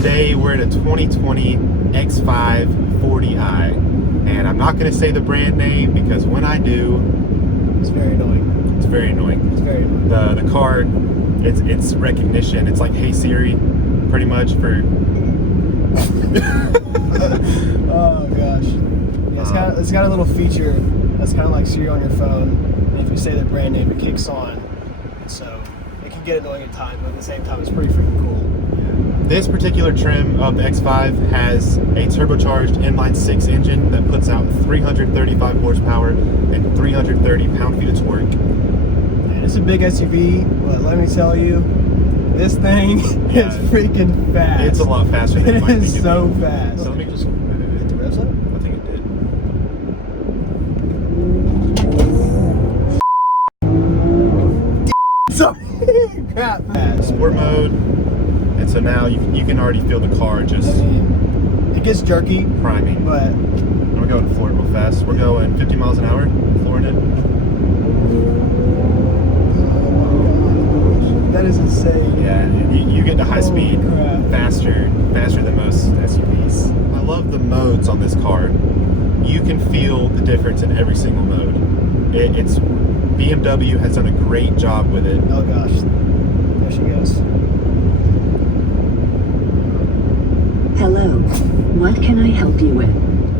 Today we're at a 2020 X540i, and I'm not going to say the brand name because when I do, it's very annoying. It's very annoying. It's very annoying. The car, it's recognition. It's like Hey Siri, pretty much for. Oh gosh. Yeah, it's got a little feature that's kind of like Siri on your phone, and if you say the brand name, it kicks on. So it can get annoying at times, but at the same time, it's pretty freaking cool. This particular trim of the X5 has a turbocharged inline-6 engine that puts out 335 horsepower and 330 pound-feet of torque. And it's a big SUV, but let me tell you, this thing is freaking fast. It's a lot faster than you might think. It is so fast. So let me just hit the rev sign? I think it did. Sorry. Crap. Sport mode, and so now you can already feel the car just it gets jerky, priming. but we're going to floor it real fast. We're going 50 miles an hour, flooring it. That is insane. Yeah, you get to high speed faster than most SUVs. I love the modes on this car. You can feel the difference in every single mode. It's BMW has done a great job with it. Oh gosh, there she goes. Hello, what can I help you with?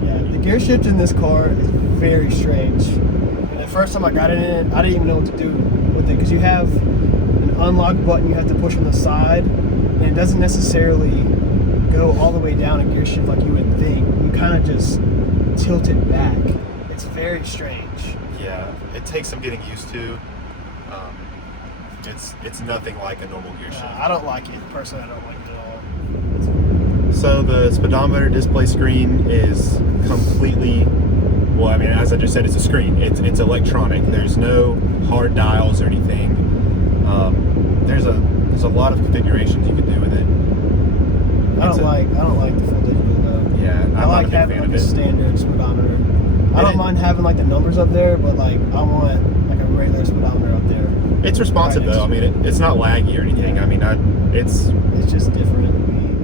Yeah, the gear shift in this car is very strange. And the first time I got in it, I didn't even know what to do with it because you have an unlock button you have to push on the side, and it doesn't necessarily go all the way down a gear shift like you would think. You kind of just tilt it back. It's very strange. Yeah, it takes some getting used to. It's nothing like a normal gear shift. I don't like it. Personally, I don't like it at all. So the speedometer display screen is completely, well, I mean, as I just said, it's a screen. It's electronic. There's no hard dials or anything. There's a lot of configurations you can do with it. I don't like the full digital though. Yeah, I like having like a standard speedometer. I don't mind having like the numbers up there, but like I want like a regular speedometer up there. It's responsive though. I mean, it's not laggy or anything. I mean, it's just different.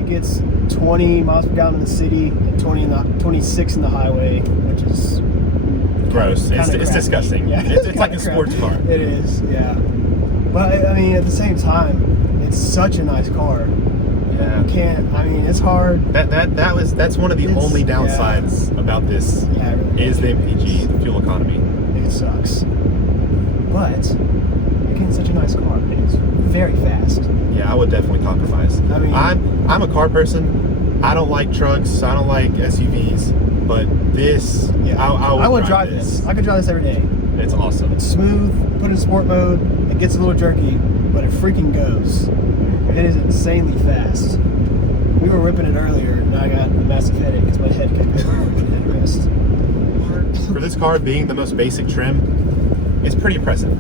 It gets 20 miles per gallon in the city and 26 in the highway, which is gross. It's disgusting. Yeah. It's like a sports car. It is, yeah. But I mean, at the same time, it's such a nice car. Yeah. You can't. I mean, it's hard. That's one of the only downsides about this is the MPG, the fuel economy. It sucks. But you're getting such a nice car. It's very fast. Yeah, I would definitely compromise. I mean, I'm a car person. I don't like trucks. I don't like SUVs. But this, I would drive this. I could drive this every day. It's awesome. It's smooth. Put in sport mode. It gets a little jerky, but it freaking goes. It is insanely fast. We were ripping it earlier, and I got a massive headache because my head kept going to the headrest. For this car being the most basic trim, it's pretty impressive.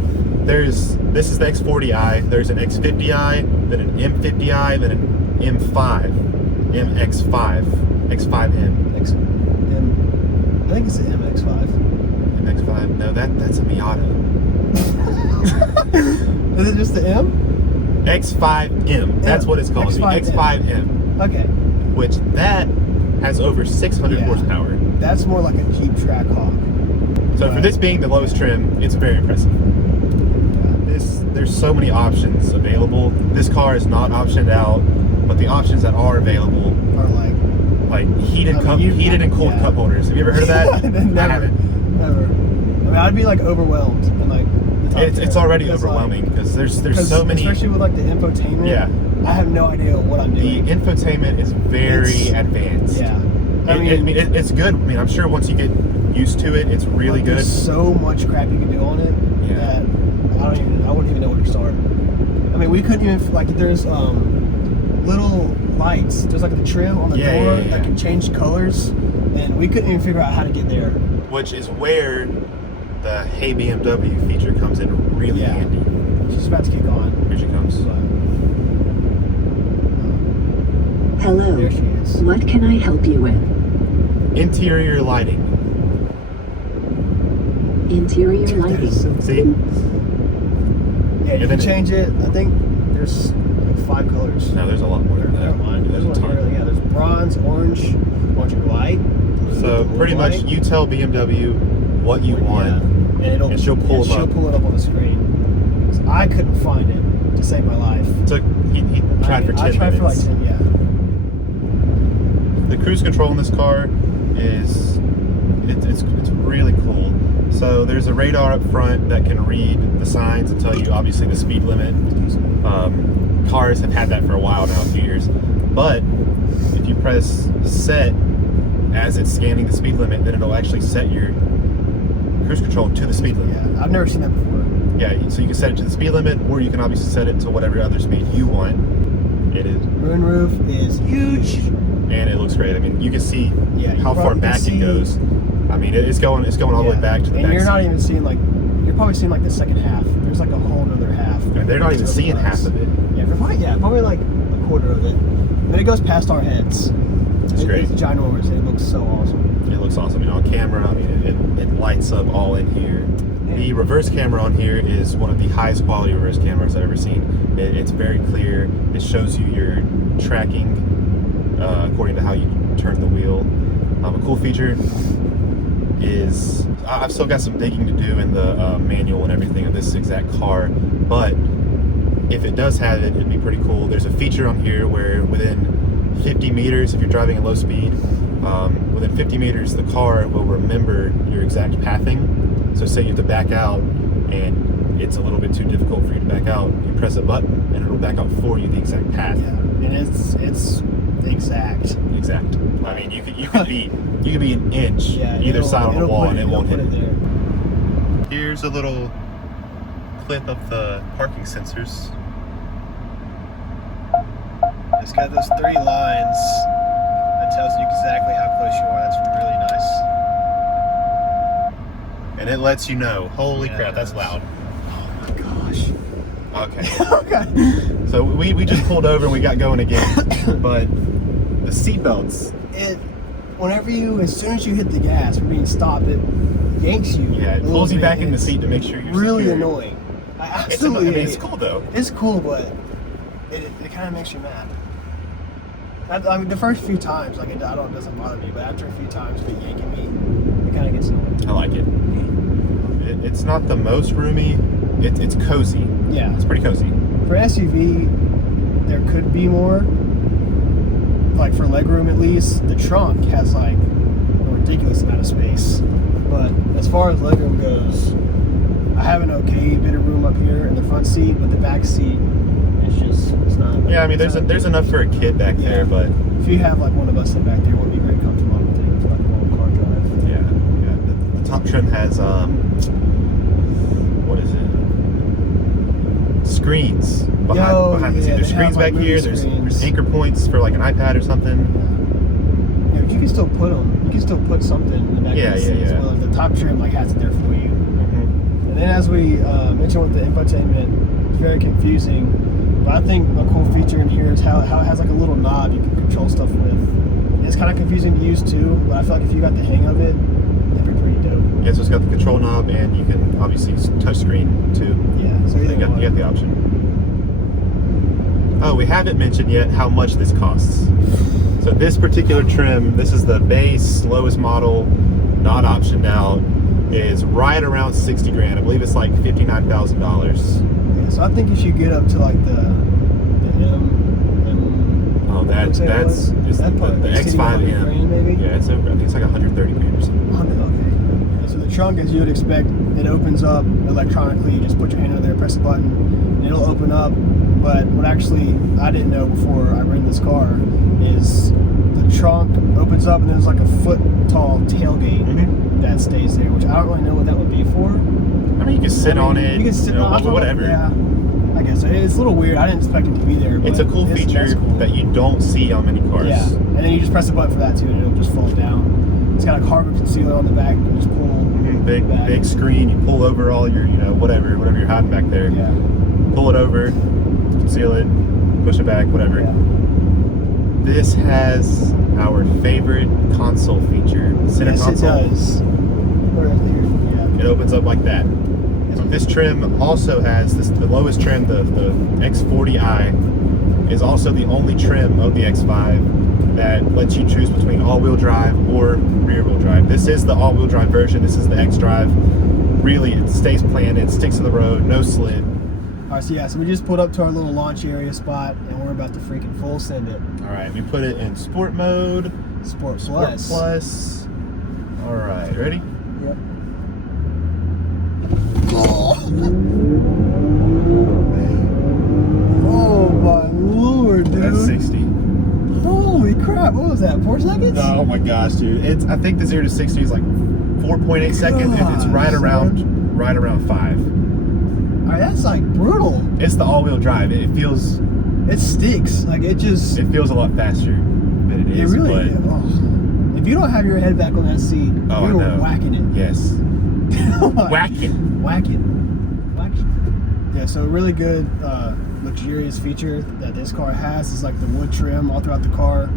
This is the X40i. There's an X50i, then an M50i, then an M5, MX5, X5M. I think it's the MX5. MX5? No, that's a Miata. Is it just the M? X5M. That's what it's called. X5M. The X5M. Okay. Which that has over 600 horsepower. That's more like a Jeep Trackhawk. So for this being the lowest trim, it's very impressive. There's so many options available. This car is not optioned out, but the options that are available are like heated and cold cup holders. Have you ever heard of that? Never, I haven't. Never. I mean, I'd be like overwhelmed and like. It's already overwhelming because there's so many. Especially with like the infotainment. Yeah. I have no idea what I'm doing. The infotainment is very advanced. Yeah. I mean, it's good. I mean, I'm sure once you get used to it, it's really good. There's so much crap you can do on it that I wouldn't even know where to start. I mean, we couldn't even there's little lights. There's like the trim on the door that can change colors, and we couldn't even figure out how to get there. Which is where the Hey BMW feature comes in really handy. She's about to kick on. Here she comes. Hello. There she is. What can I help you with? Interior lighting. Interior lighting. See? Yeah, you can change it. I think there's like 5 colors. No, there's a lot more than that. Never mind. There's a ton. Yeah, there's bronze, orange and white. So pretty much you tell BMW what you want, and she'll pull it up. She'll pull it up on the screen. So I couldn't find it to save my life. He tried for 10 minutes. I tried for like 10, yeah. The cruise control in this car is it's really cool. So there's a radar up front that can read the signs and tell you obviously the speed limit. Cars have had that for a while now, a few years. But if you press set as it's scanning the speed limit, then it'll actually set your cruise control to the speed limit. Yeah, I've never seen that before. Yeah, so you can set it to the speed limit, or you can obviously set it to whatever other speed you want. It is. Moonroof is huge. And it looks great. I mean, you can see you how far back it goes. I mean, it's going all the way back to the back. And you're not even seeing you're probably seeing the second half. There's like a whole other half. And they're not even seeing half of it. Yeah, probably like a quarter of it. And then it goes past our heads. It's great. It's ginormous. It looks so awesome. It looks awesome. On camera, I mean, it lights up all in here. The reverse camera on here is one of the highest quality reverse cameras I've ever seen. It's very clear. It shows you your tracking according to how you turn the wheel. A cool feature is I've still got some digging to do in the manual and everything of this exact car, but if it does have it, it'd be pretty cool. There's a feature on here where within 50 meters, if you're driving at low speed, within 50 meters, the car will remember your exact pathing. So say you have to back out and it's a little bit too difficult for you to back out, you press a button and it'll back out for you the exact path. Yeah, and it's exact. Exact. I mean, you could be an inch either side on the wall and it won't hit it. There. Here's a little clip of the parking sensors. It's got those 3 lines that tells you exactly how close you are. That's really nice. And it lets you know. Holy crap, that's loud. Oh my gosh. Okay. Okay. So we just pulled over and we got going again. But the seatbelts. As soon as you hit the gas from being stopped, it yanks you. Yeah, it pulls you back in the seat to make sure you're really secure. Annoying. I absolutely hate it. It's cool though. It's cool, but it kind of makes you mad. I mean, the first few times, it doesn't bother me, but after a few times of it yanking me, it kind of gets annoying. I like it. It's not the most roomy. It's cozy. Yeah. It's pretty cozy. For SUV, there could be more. For legroom at least, the trunk has a ridiculous amount of space. But as far as legroom goes, I have an okay bit of room up here in the front seat, but the back seat, it's not. Yeah, I mean, there's enough for a kid back there, but if you have one of us sit back there, it wouldn't be very comfortable. I don't think it's a long car drive. Yeah. The top trim has what is it? Screens behind the seat. There's screens back here. There's anchor points for an iPad or something. Yeah, but you can still put them. You can still put something in the back of the seat as well. The top trim has it there for you. Mm-hmm. And then as we mentioned with the infotainment, it's very confusing. But I think a cool feature in here is how it has a little knob you can control stuff with. And it's kind of confusing to use too, but I feel like if you got the hang of it, it'd be pretty dope. Yeah, so it's got the control knob and you can obviously touch screen too. Yeah, so you got the option. Oh, we haven't mentioned yet how much this costs. So this particular trim, this is the base, lowest model, not optioned out, is right around 60 grand. I believe it's $59,000. Yeah, so I think you should get up to the Oh, that's the X5M. Maybe? Yeah, I think it's 130 grand or something. 100, okay. Yeah, so the trunk, as you would expect, it opens up electronically. You just put your hand in there, press a button, and it'll open up. But what actually I didn't know before I rented this car is the trunk opens up and there's a foot tall tailgate that stays there, which I don't really know what that would be for. I mean, you can sit on it. You can sit on it, whatever. Yeah, I guess it's a little weird. I didn't expect it to be there. But it's a cool feature that you don't see on many cars. Yeah, and then you just press the button for that too, and it'll just fall down. It's got a carbon concealer on the back. You just pull. Big screen. You pull over all your whatever you're hiding back there. Yeah. Pull it over. Conceal it, push it back, whatever. Yeah. This has our favorite console feature, center console. Yes, it does. Yeah. It opens up like that. This trim also has the lowest trim, the X40i, is also the only trim of the X5 that lets you choose between all-wheel drive or rear-wheel drive. This is the all-wheel drive version. This is the X-Drive. Really, it stays planted, sticks to the road, no slid. All right, so yeah, so we just pulled up to our little launch area spot, and we're about to freaking full send it. All right, we put it in sport mode. Sport Plus. All right, ready? Yep. Oh my lord, dude. That's 60. Holy crap, what was that, 4 seconds? Oh my gosh, dude. I think the 0 to 60 is like 4.8 seconds. It's right around 5. All right, that's like brutal. It's the all-wheel drive. It feels. It sticks. Like it just. It feels a lot faster than it is. It really. But, if you don't have your head back on that seat, oh, you're whacking it. Yes. Whacking. Yeah. So a really good luxurious feature that this car has is like the wood trim all throughout the car.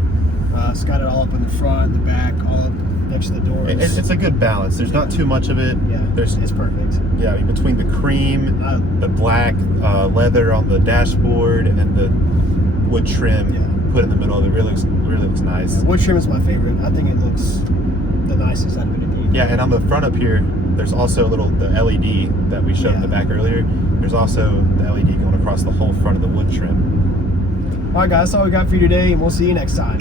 It's got it all up in the front, the back, all up next to the doors. It's a good balance. There's not too much of it. Yeah, it's perfect. Yeah, I mean, between the cream, the black leather on the dashboard, and then the wood trim put in the middle of it, really looks nice. Yeah, wood trim is my favorite. I think it looks the nicest out of anything. Yeah, and on the front up here, there's also the LED that we showed in the back earlier. There's also the LED going across the whole front of the wood trim. All right, guys, that's all we got for you today, and we'll see you next time.